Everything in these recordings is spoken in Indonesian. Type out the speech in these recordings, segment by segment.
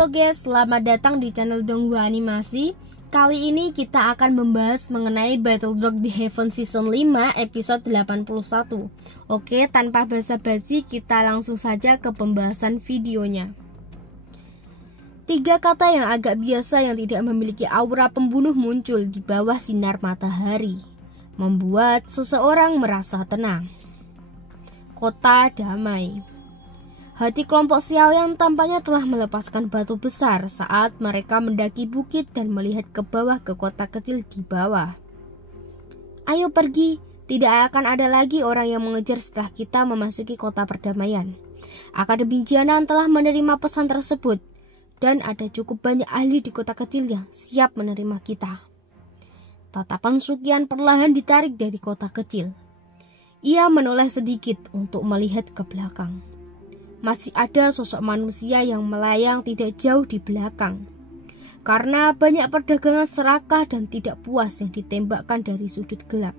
Halo guys, selamat datang di channel Donghua Animasi. Kali ini kita akan membahas mengenai Battle Rock The Heaven Season 5 episode 81. Oke, tanpa basa-basi kita langsung saja ke pembahasan videonya. 3 kata yang agak biasa yang tidak memiliki aura pembunuh muncul di bawah sinar matahari, membuat seseorang merasa tenang. Kota damai. Hati kelompok Xiaoyan tampaknya telah melepaskan batu besar saat mereka mendaki bukit dan melihat ke bawah ke kota kecil di bawah. Ayo pergi, tidak akan ada lagi orang yang mengejar setelah kita memasuki kota perdamaian. Akademi Jianan telah menerima pesan tersebut dan ada cukup banyak ahli di kota kecil yang siap menerima kita. Tatapan Suqian perlahan ditarik dari kota kecil. Ia menoleh sedikit untuk melihat ke belakang. Masih ada sosok manusia yang melayang tidak jauh di belakang. Karena banyak perdagangan serakah dan tidak puas yang ditembakkan dari sudut gelap.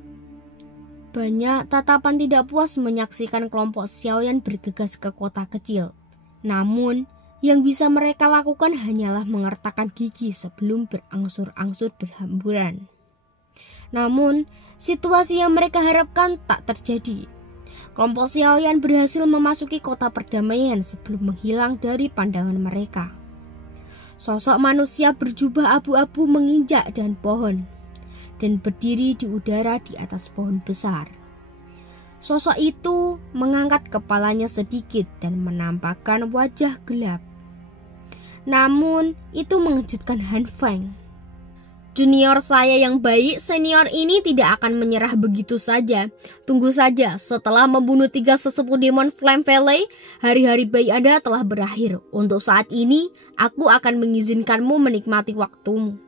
Banyak tatapan tidak puas menyaksikan kelompok Xiaoyan bergegas ke kota kecil. Namun, yang bisa mereka lakukan hanyalah mengertakkan gigi sebelum berangsur-angsur berhamburan. Namun, situasi yang mereka harapkan tak terjadi. Kelompok Xiaoyan berhasil memasuki kota perdamaian sebelum menghilang dari pandangan mereka. Sosok manusia berjubah abu-abu menginjak dahan pohon dan berdiri di udara di atas pohon besar. Sosok itu mengangkat kepalanya sedikit dan menampakkan wajah gelap. Namun, itu mengejutkan Han Feng. Junior saya yang baik, senior ini tidak akan menyerah begitu saja. Tunggu saja, setelah membunuh 3 sesepuh demon Flame Valley, hari-hari baik Anda telah berakhir. Untuk saat ini, aku akan mengizinkanmu menikmati waktumu.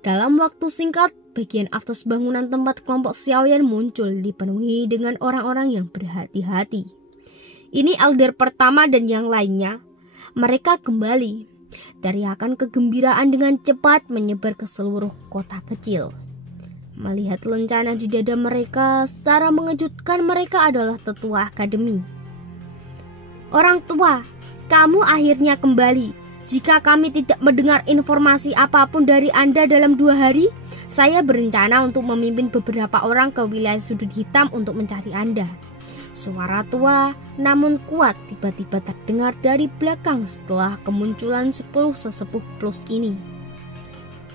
Dalam waktu singkat, bagian atas bangunan tempat kelompok Xiaoyan muncul dipenuhi dengan orang-orang yang berhati-hati. Ini elder pertama dan yang lainnya. Mereka kembali. Teriakan kegembiraan dengan cepat menyebar ke seluruh kota kecil. Melihat lencana di dada mereka, secara mengejutkan mereka adalah tetua akademi. Orang tua, kamu akhirnya kembali. Jika kami tidak mendengar informasi apapun dari Anda dalam 2 hari, saya berencana untuk memimpin beberapa orang ke wilayah sudut hitam untuk mencari Anda. Suara tua namun kuat tiba-tiba terdengar dari belakang setelah kemunculan 10 sesepuh plus ini.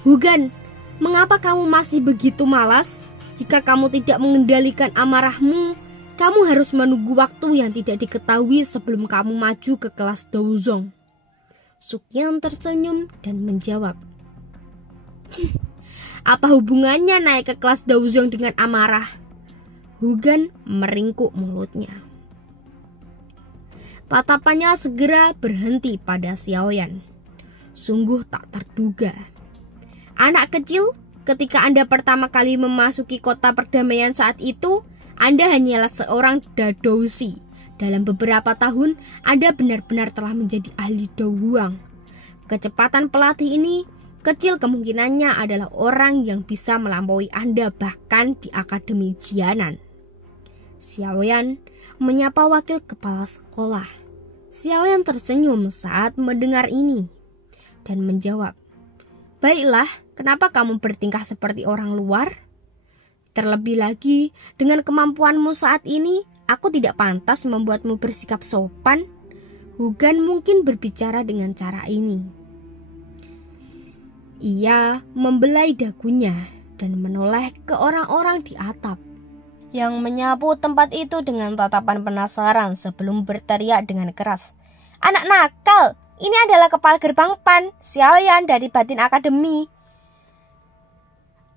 Hugan, mengapa kamu masih begitu malas? Jika kamu tidak mengendalikan amarahmu, kamu harus menunggu waktu yang tidak diketahui sebelum kamu maju ke kelas Douzong. Suqian tersenyum dan menjawab. Apa hubungannya naik ke kelas Douzong dengan amarah? Hugan meringkuk mulutnya. Tatapannya segera berhenti pada Xiaoyan. Sungguh tak terduga. Anak kecil, ketika Anda pertama kali memasuki kota perdamaian saat itu, Anda hanyalah seorang dadoushi. Dalam beberapa tahun, Anda benar-benar telah menjadi ahli douhuang. Kecepatan pelatih ini kecil kemungkinannya adalah orang yang bisa melampaui Anda bahkan di Akademi Jianan. Xiaoyan menyapa wakil kepala sekolah. Xiaoyan tersenyum saat mendengar ini dan menjawab, "Baiklah, kenapa kamu bertingkah seperti orang luar? Terlebih lagi, dengan kemampuanmu saat ini, aku tidak pantas membuatmu bersikap sopan." Hugan mungkin berbicara dengan cara ini. Ia membelai dagunya dan menoleh ke orang-orang di atap yang menyapu tempat itu dengan tatapan penasaran sebelum berteriak dengan keras. Anak nakal, ini adalah kepala gerbang PAN, Xiaoyan dari Batin Akademi.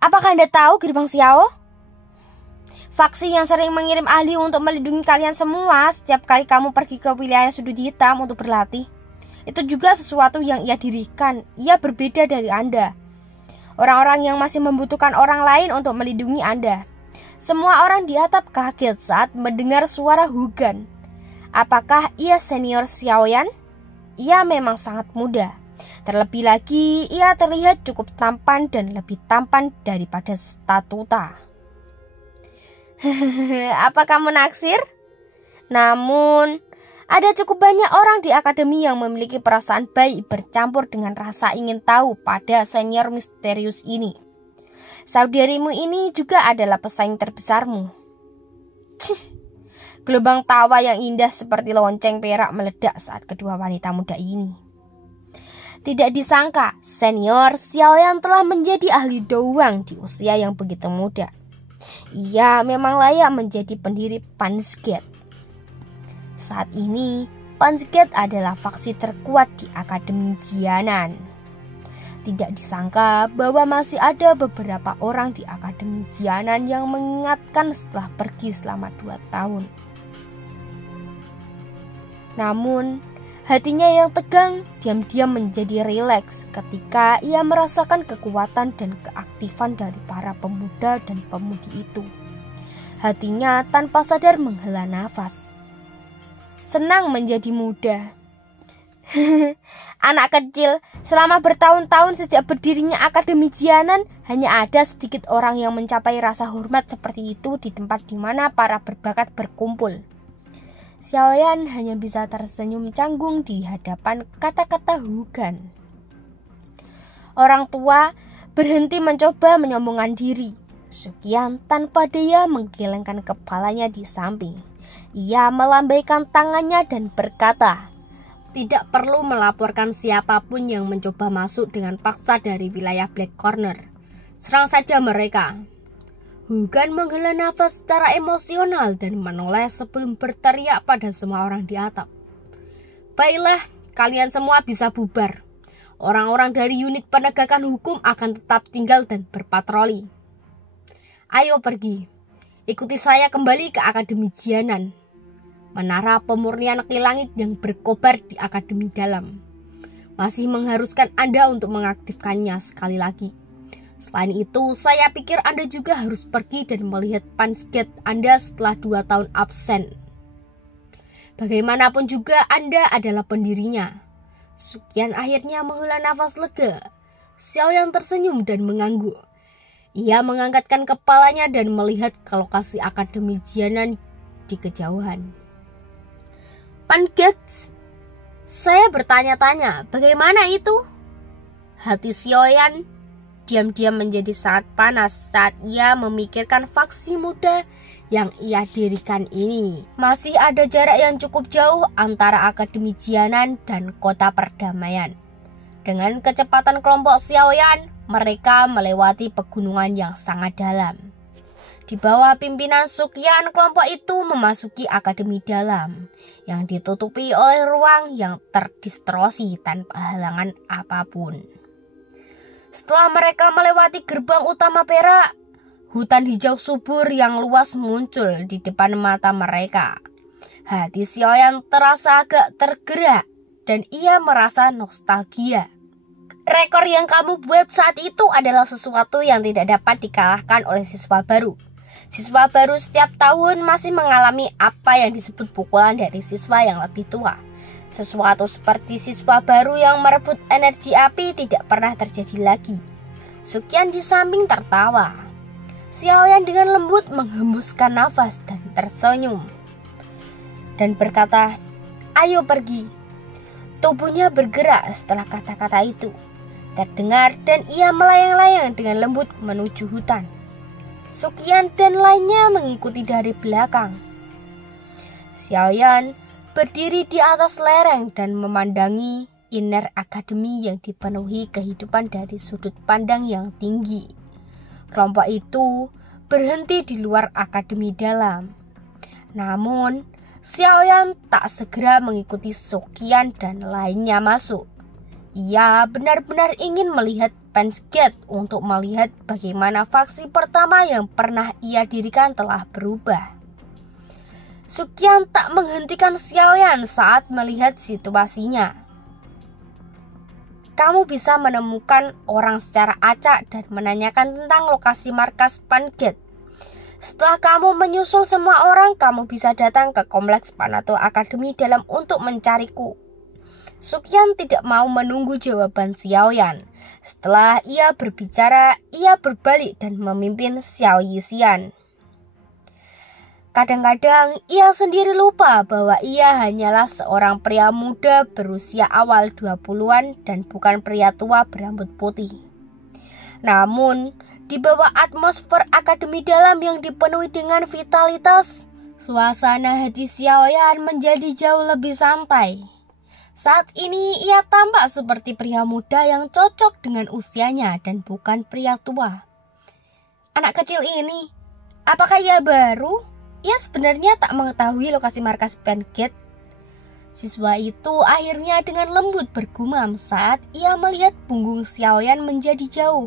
Apakah Anda tahu gerbang Xiao? Faksi yang sering mengirim ahli untuk melindungi kalian semua setiap kali kamu pergi ke wilayah sudut hitam untuk berlatih. Itu juga sesuatu yang ia dirikan. Ia berbeda dari Anda. Orang-orang yang masih membutuhkan orang lain untuk melindungi Anda. Semua orang di atap kaget saat mendengar suara Hugan. Apakah ia senior Xiaoyan? Ia memang sangat muda. Terlebih lagi, ia terlihat cukup tampan dan lebih tampan daripada statuta. Apa kamu naksir? Namun, Ada cukup banyak orang di akademi yang memiliki perasaan baik bercampur dengan rasa ingin tahu pada senior misterius ini. Saudarimu ini juga adalah pesaing terbesarmu. Gelombang tawa yang indah seperti lonceng perak meledak saat kedua wanita muda ini. Tidak disangka, senior Xiaoyan telah menjadi ahli doang di usia yang begitu muda. Ia memang layak menjadi pendiri Pansgate. Saat ini, Pansgate adalah faksi terkuat di Akademi Jianan. Tidak disangka bahwa masih ada beberapa orang di Akademi Jianan yang mengingatkan setelah pergi selama 2 tahun. Namun, hatinya yang tegang diam-diam menjadi rileks ketika ia merasakan kekuatan dan keaktifan dari para pemuda dan pemudi itu. Hatinya tanpa sadar menghela nafas. Senang menjadi muda. Anak kecil, selama bertahun-tahun sejak berdirinya Akademi Jianan, hanya ada sedikit orang yang mencapai rasa hormat seperti itu di tempat di mana para berbakat berkumpul. Xiaoyan hanya bisa tersenyum canggung di hadapan kata-kata Hugan. Orang tua berhenti mencoba menyombongkan diri. Suqian tanpa daya menggelengkan kepalanya di samping. Ia melambaikan tangannya dan berkata, "Tidak perlu melaporkan siapapun yang mencoba masuk dengan paksa dari wilayah Black Corner. Serang saja mereka." Hugan menghela nafas secara emosional dan menoleh sebelum berteriak pada semua orang di atap. "Baiklah, kalian semua bisa bubar. Orang-orang dari unit penegakan hukum akan tetap tinggal dan berpatroli. Ayo pergi. Ikuti saya kembali ke Akademi Jianan. Menara pemurnian kilangit yang berkobar di Akademi Dalam masih mengharuskan Anda untuk mengaktifkannya sekali lagi. Selain itu, saya pikir Anda juga harus pergi dan melihat Pansgate Anda setelah 2 tahun absen. Bagaimanapun juga Anda adalah pendirinya." Suqian akhirnya menghela nafas lega. Xiaoyan tersenyum dan mengangguk. Ia mengangkatkan kepalanya dan melihat ke lokasi Akademi Jianan di kejauhan. "Pansgate? Saya bertanya-tanya, bagaimana itu?" Hati Xiaoyan diam-diam menjadi sangat panas saat ia memikirkan faksi muda yang ia dirikan ini. Masih ada jarak yang cukup jauh antara Akademi Jianan dan Kota Perdamaian. Dengan kecepatan kelompok Xiaoyan, mereka melewati pegunungan yang sangat dalam. Di bawah pimpinan Suqian, kelompok itu memasuki Akademi Dalam yang ditutupi oleh ruang yang terdistorsi tanpa halangan apapun. Setelah mereka melewati gerbang utama perak, hutan hijau subur yang luas muncul di depan mata mereka. Hati Xiaoyan terasa agak tergerak dan ia merasa nostalgia. Rekor yang kamu buat saat itu adalah sesuatu yang tidak dapat dikalahkan oleh siswa baru. Siswa baru setiap tahun masih mengalami apa yang disebut pukulan dari siswa yang lebih tua. Sesuatu seperti siswa baru yang merebut energi api tidak pernah terjadi lagi. Suqian di samping tertawa. Xiaoyan dengan lembut menghembuskan nafas dan tersenyum dan berkata, "Ayo pergi." Tubuhnya bergerak setelah kata-kata itu terdengar dan ia melayang-layang dengan lembut menuju hutan. Suqian dan lainnya mengikuti dari belakang. Xiaoyan berdiri di atas lereng dan memandangi inner akademi yang dipenuhi kehidupan dari sudut pandang yang tinggi. Kelompok itu berhenti di luar Akademi Dalam. Namun, Xiaoyan tak segera mengikuti Suqian dan lainnya masuk. Ia benar-benar ingin melihat Pansgate untuk melihat bagaimana faksi pertama yang pernah ia dirikan telah berubah. Suqian tak menghentikan Xiaoyan saat melihat situasinya. "Kamu bisa menemukan orang secara acak dan menanyakan tentang lokasi markas Pansgate. Setelah kamu menyusul semua orang, kamu bisa datang ke kompleks Panato Akademi Dalam untuk mencariku." Suqian tidak mau menunggu jawaban Xiaoyan. Setelah ia berbicara, ia berbalik dan memimpin Xiao Yixian. Kadang-kadang ia sendiri lupa bahwa ia hanyalah seorang pria muda berusia awal 20-an dan bukan pria tua berambut putih. Namun, di bawah atmosfer akademi dalam yang dipenuhi dengan vitalitas, suasana hati Xiaoyan menjadi jauh lebih santai. Saat ini ia tampak seperti pria muda yang cocok dengan usianya dan bukan pria tua. Anak kecil ini, apakah ia baru? Ia sebenarnya tak mengetahui lokasi markas Pancake. Siswa itu akhirnya dengan lembut bergumam saat ia melihat punggung Xiaoyan menjadi jauh.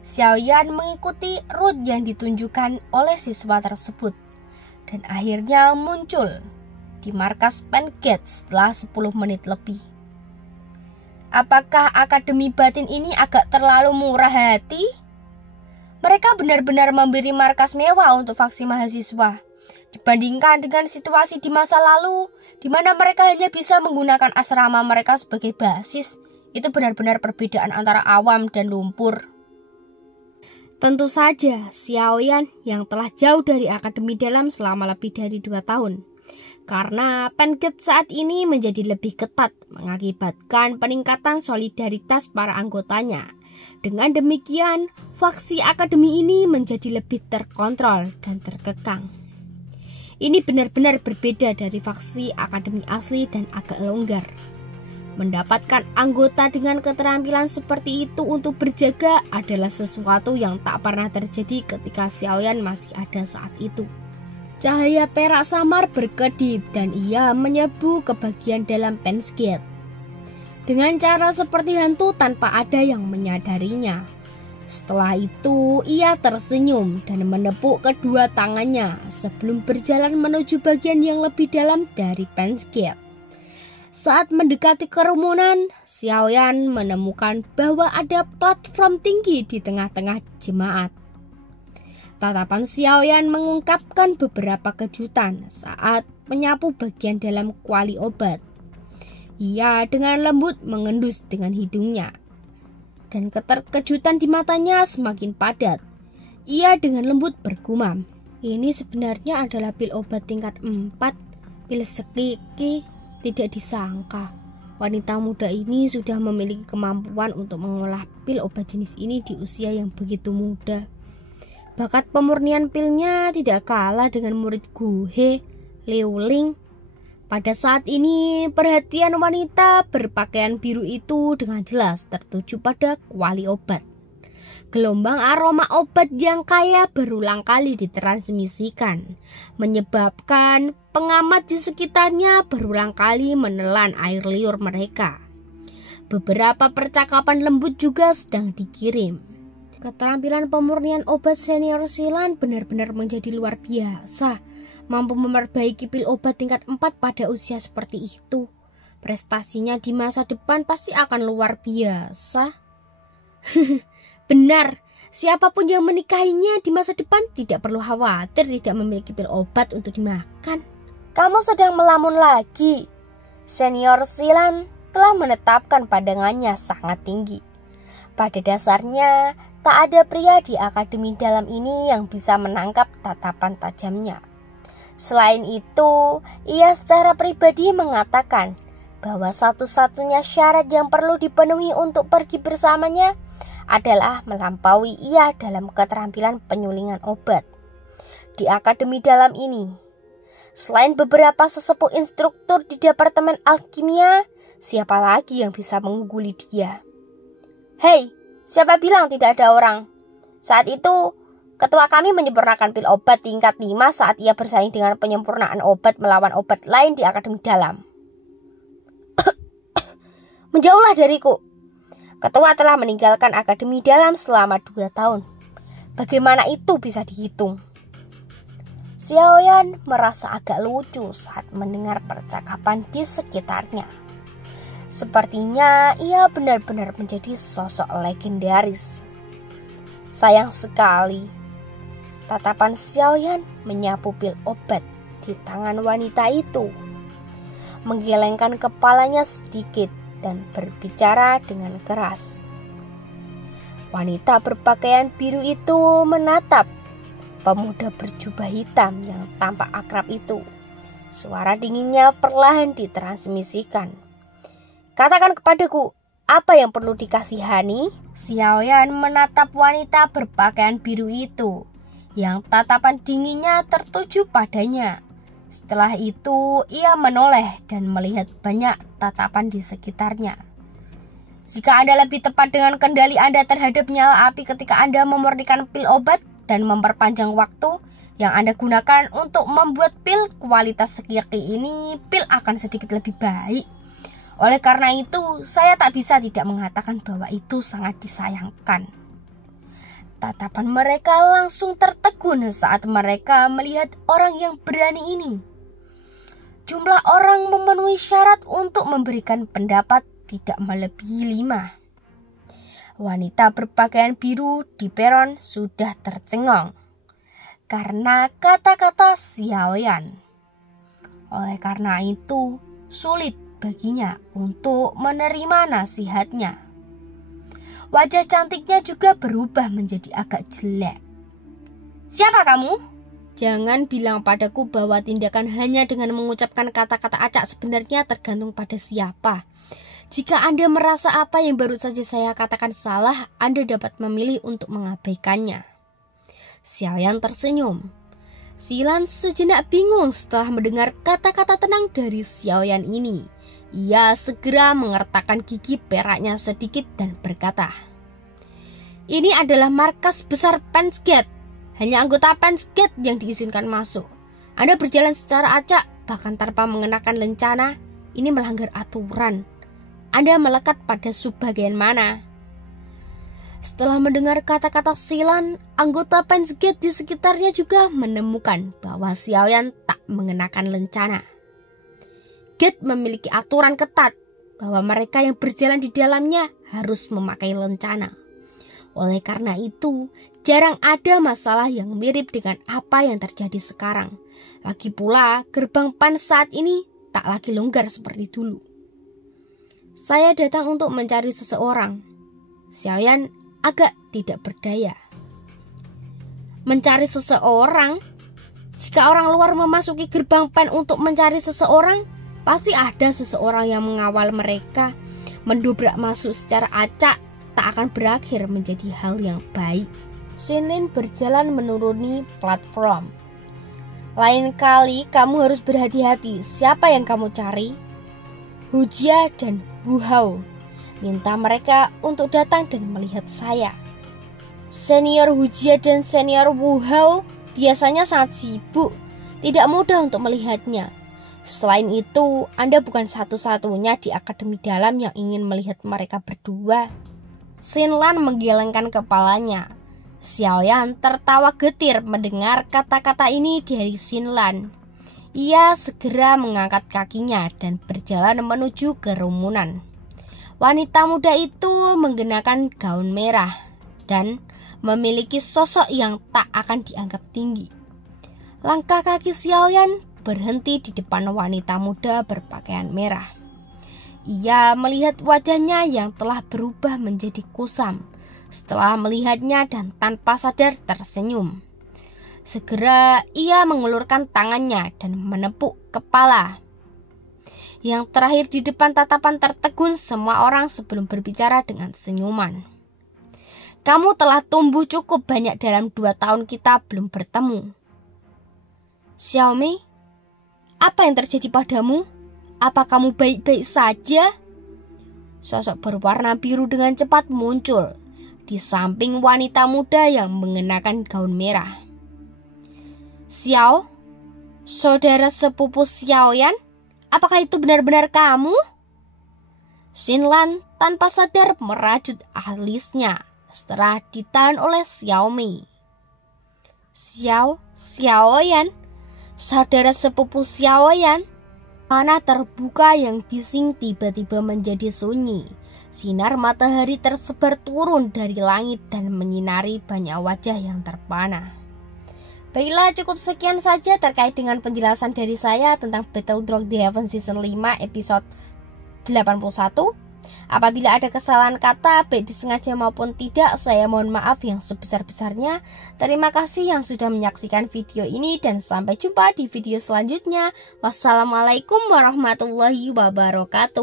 Xiaoyan mengikuti rute yang ditunjukkan oleh siswa tersebut dan akhirnya muncul di markas Pancake setelah 10 menit lebih. Apakah Akademi Batin ini agak terlalu murah hati? Mereka benar-benar memberi markas mewah untuk faksi mahasiswa. Dibandingkan dengan situasi di masa lalu, di mana mereka hanya bisa menggunakan asrama mereka sebagai basis, itu benar-benar perbedaan antara awam dan lumpur. Tentu saja, Xiaoyan yang telah jauh dari akademi dalam selama lebih dari 2 tahun. Karena Pancake saat ini menjadi lebih ketat, mengakibatkan peningkatan solidaritas para anggotanya. Dengan demikian, faksi akademi ini menjadi lebih terkontrol dan terkekang. Ini benar-benar berbeda dari faksi akademi asli dan agak longgar. Mendapatkan anggota dengan keterampilan seperti itu untuk berjaga adalah sesuatu yang tak pernah terjadi ketika Xiaoyan masih ada saat itu. Cahaya perak samar berkedip dan ia menyebu ke bagian dalam Pancake. Dengan cara seperti hantu tanpa ada yang menyadarinya. Setelah itu, ia tersenyum dan menepuk kedua tangannya sebelum berjalan menuju bagian yang lebih dalam dari Pancake. Saat mendekati kerumunan, Xiaoyan menemukan bahwa ada platform tinggi di tengah-tengah jemaat. Tatapan Xiaoyan mengungkapkan beberapa kejutan saat menyapu bagian dalam kuali obat. Ia dengan lembut mengendus dengan hidungnya, dan keterkejutan di matanya semakin padat. Ia dengan lembut bergumam, "Ini sebenarnya adalah pil obat tingkat 4, pil sekiki. Tidak disangka, wanita muda ini sudah memiliki kemampuan untuk mengolah pil obat jenis ini di usia yang begitu muda. Bakat pemurnian pilnya tidak kalah dengan murid Guhe, Liu Ling." Pada saat ini, perhatian wanita berpakaian biru itu dengan jelas tertuju pada kuali obat. Gelombang aroma obat yang kaya berulang kali ditransmisikan, menyebabkan pengamat di sekitarnya berulang kali menelan air liur mereka. Beberapa percakapan lembut juga sedang dikirim. Keterampilan pemurnian obat senior Xilan benar-benar menjadi luar biasa. Mampu memperbaiki pil obat tingkat 4 pada usia seperti itu. Prestasinya di masa depan pasti akan luar biasa. Benar, siapapun yang menikahinya di masa depan tidak perlu khawatir tidak memiliki pil obat untuk dimakan. Kamu sedang melamun lagi. Senior Xilan telah menetapkan pandangannya sangat tinggi. Pada dasarnya, tak ada pria di akademi dalam ini yang bisa menangkap tatapan tajamnya. Selain itu, ia secara pribadi mengatakan bahwa satu-satunya syarat yang perlu dipenuhi untuk pergi bersamanya adalah melampaui ia dalam keterampilan penyulingan obat. Di akademi dalam ini, selain beberapa sesepuh instruktur di Departemen Alkimia, siapa lagi yang bisa mengungguli dia? Hei, siapa bilang tidak ada orang? Saat itu, ketua kami menyempurnakan pil obat tingkat 5 saat ia bersaing dengan penyempurnaan obat melawan obat lain di akademi dalam. Menjauhlah dariku. Ketua telah meninggalkan akademi dalam selama 2 tahun. Bagaimana itu bisa dihitung? Xiaoyan merasa agak lucu saat mendengar percakapan di sekitarnya. Sepertinya ia benar-benar menjadi sosok legendaris. Sayang sekali, tatapan Xiaoyan menyapu pil obat di tangan wanita itu, menggelengkan kepalanya sedikit dan berbicara dengan keras. Wanita berpakaian biru itu menatap pemuda berjubah hitam yang tampak akrab itu. Suara dinginnya perlahan ditransmisikan. "Katakan kepadaku, apa yang perlu dikasihani?" Xiaoyan menatap wanita berpakaian biru itu, yang tatapan dinginnya tertuju padanya. Setelah itu, ia menoleh dan melihat banyak tatapan di sekitarnya. "Jika Anda lebih tepat dengan kendali Anda terhadap nyala api ketika Anda memurnikan pil obat dan memperpanjang waktu yang Anda gunakan untuk membuat pil kualitas sekiaki ini, pil akan sedikit lebih baik. Oleh karena itu, saya tak bisa tidak mengatakan bahwa itu sangat disayangkan." Tatapan mereka langsung tertegun saat mereka melihat orang yang berani ini. Jumlah orang memenuhi syarat untuk memberikan pendapat tidak melebihi 5. Wanita berpakaian biru di peron sudah tercengong karena kata-kata Xiaoyan. Oleh karena itu, sulit baginya untuk menerima nasihatnya. Wajah cantiknya juga berubah menjadi agak jelek. "Siapa kamu? Jangan bilang padaku bahwa tindakan hanya dengan mengucapkan kata-kata acak sebenarnya tergantung pada siapa. Jika Anda merasa apa yang baru saja saya katakan salah, Anda dapat memilih untuk mengabaikannya." Xiaoyan tersenyum. Silan sejenak bingung setelah mendengar kata-kata tenang dari Xiaoyan ini. Ia segera mengertakkan gigi peraknya sedikit dan berkata, "Ini adalah markas besar Pensgate. Hanya anggota Pensgate yang diizinkan masuk. Anda berjalan secara acak, bahkan tanpa mengenakan lencana. Ini melanggar aturan. Anda melekat pada subbagian mana?" Setelah mendengar kata-kata Silan, anggota Pensgate di sekitarnya juga menemukan bahwa Xiaoyan tak mengenakan lencana. Gate memiliki aturan ketat bahwa mereka yang berjalan di dalamnya harus memakai lencana. Oleh karena itu, jarang ada masalah yang mirip dengan apa yang terjadi sekarang. Lagi pula, gerbang PAN saat ini tak lagi longgar seperti dulu. "Saya datang untuk mencari seseorang." Xiaoyan agak tidak berdaya. "Mencari seseorang? Jika orang luar memasuki gerbang PAN untuk mencari seseorang, pasti ada seseorang yang mengawal mereka. Mendobrak masuk secara acak tak akan berakhir menjadi hal yang baik." Shinlin berjalan menuruni platform. "Lain kali kamu harus berhati-hati. Siapa yang kamu cari?" "Hujia dan Bu Hao. Minta mereka untuk datang dan melihat saya." Senior Hujia dan senior Wu Hao biasanya sangat sibuk, tidak mudah untuk melihatnya. Selain itu, Anda bukan satu-satunya di akademi dalam yang ingin melihat mereka berdua. Xinlan menggelengkan kepalanya. Xiaoyan tertawa getir mendengar kata-kata ini dari Xinlan. Ia segera mengangkat kakinya dan berjalan menuju kerumunan. Wanita muda itu mengenakan gaun merah dan memiliki sosok yang tak akan dianggap tinggi. Langkah kaki Xiaoyan berhenti di depan wanita muda berpakaian merah. Ia melihat wajahnya yang telah berubah menjadi kusam. Setelah melihatnya dan tanpa sadar tersenyum. Segera ia mengulurkan tangannya dan menepuk kepala. Yang terakhir di depan tatapan tertegun semua orang sebelum berbicara dengan senyuman. "Kamu telah tumbuh cukup banyak dalam 2 tahun kita belum bertemu. Xiaomi, apa yang terjadi padamu? Apa kamu baik-baik saja?" Sosok berwarna biru dengan cepat muncul di samping wanita muda yang mengenakan gaun merah. "Xiao, saudara sepupu Xiaoyan? Apakah itu benar-benar kamu?" Xinlan tanpa sadar merajut alisnya setelah ditahan oleh Xiaomi. Xiaoyan, saudara sepupu Xiaoyan." Tanah terbuka yang bising tiba-tiba menjadi sunyi. Sinar matahari tersebar turun dari langit dan menyinari banyak wajah yang terpana. Baiklah, cukup sekian saja terkait dengan penjelasan dari saya tentang Battle Drop the Heaven Season 5 episode 81. Apabila ada kesalahan kata, baik disengaja maupun tidak, saya mohon maaf yang sebesar-besarnya. Terima kasih yang sudah menyaksikan video ini dan sampai jumpa di video selanjutnya. Wassalamualaikum warahmatullahi wabarakatuh.